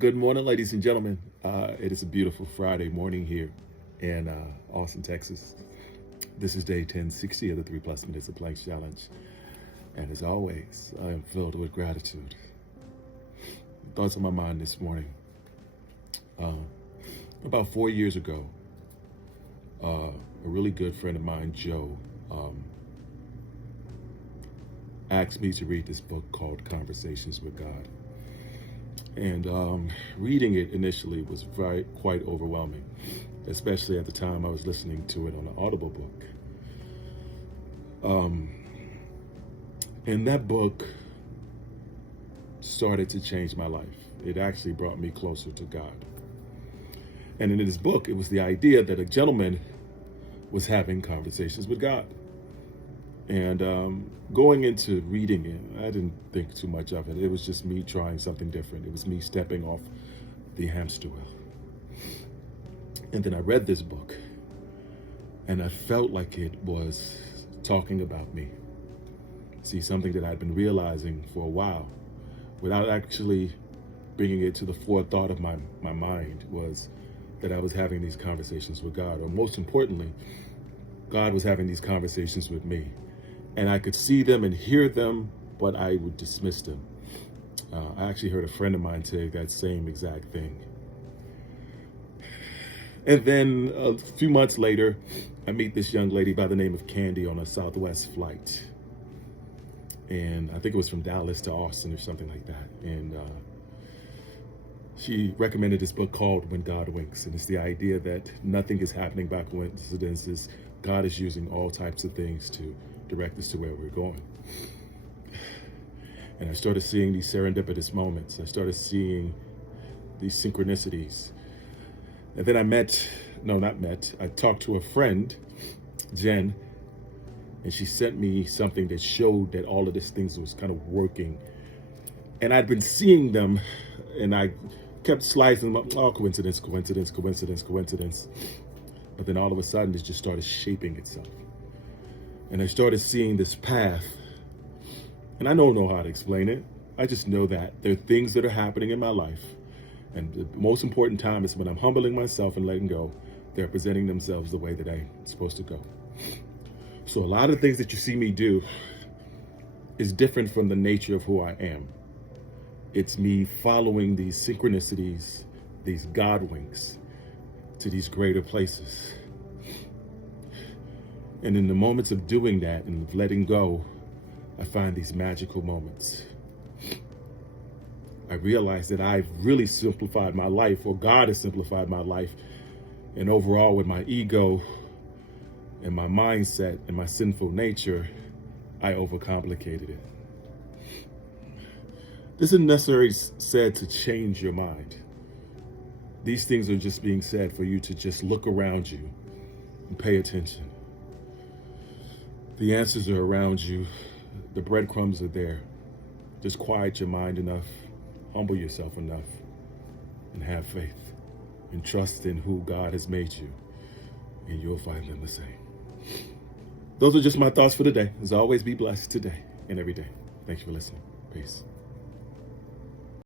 Good morning, ladies and gentlemen. It is a beautiful Friday morning here in Austin, Texas. This is day 1060 of the 3 Plus Minutes of Planks Challenge. And as always, I am filled with gratitude. Thoughts on my mind this morning. About 4 years ago, a really good friend of mine, Joe, asked me to read this book called Conversations with God. And reading it initially was quite overwhelming, especially at the time I was listening to it on an Audible book. And that book started to change my life. It actually brought me closer to God. And in this book, it was the idea that a gentleman was having conversations with God. And going into reading it, I didn't think too much of it. It was just me trying something different. It was me stepping off the hamster wheel. And then I read this book, and I felt like it was talking about me. See, something that I'd been realizing for a while, without actually bringing it to the forethought of my mind, was that I was having these conversations with God. Or most importantly, God was having these conversations with me. And I could see them and hear them, but I would dismiss them. I actually heard a friend of mine say that same exact thing. And then a few months later, I meet this young lady by the name of Candy on a Southwest flight. And I think it was from Dallas to Austin or something like that. And she recommended this book called When God Winks. And it's the idea that nothing is happening by coincidences. God is using all types of things to direct us to where we're going. And I started seeing these serendipitous moments. I started seeing these synchronicities. And then I talked to a friend, Jen, and she sent me something that showed that all of these things was kind of working. And I'd been seeing them, and I kept slicing them up. Oh, coincidence. But then all of a sudden, it just started shaping itself. And I started seeing this path. And I don't know how to explain it. I just know that there are things that are happening in my life. And the most important time is when I'm humbling myself and letting go. They're presenting themselves the way that I'm supposed to go. So a lot of things that you see me do is different from the nature of who I am. It's me following these synchronicities, these God winks, to these greater places. And in the moments of doing that and of letting go, I find these magical moments. I realize that I've really simplified my life, or God has simplified my life. And overall, with my ego and my mindset and my sinful nature, I overcomplicated it. This isn't necessarily said to change your mind. These things are just being said for you to just look around you and pay attention. The answers are around you. The breadcrumbs are there. Just quiet your mind enough, humble yourself enough, and have faith and trust in who God has made you, and you'll find them the same. Those are just my thoughts for today. As always, be blessed today and every day. Thank you for listening. Peace.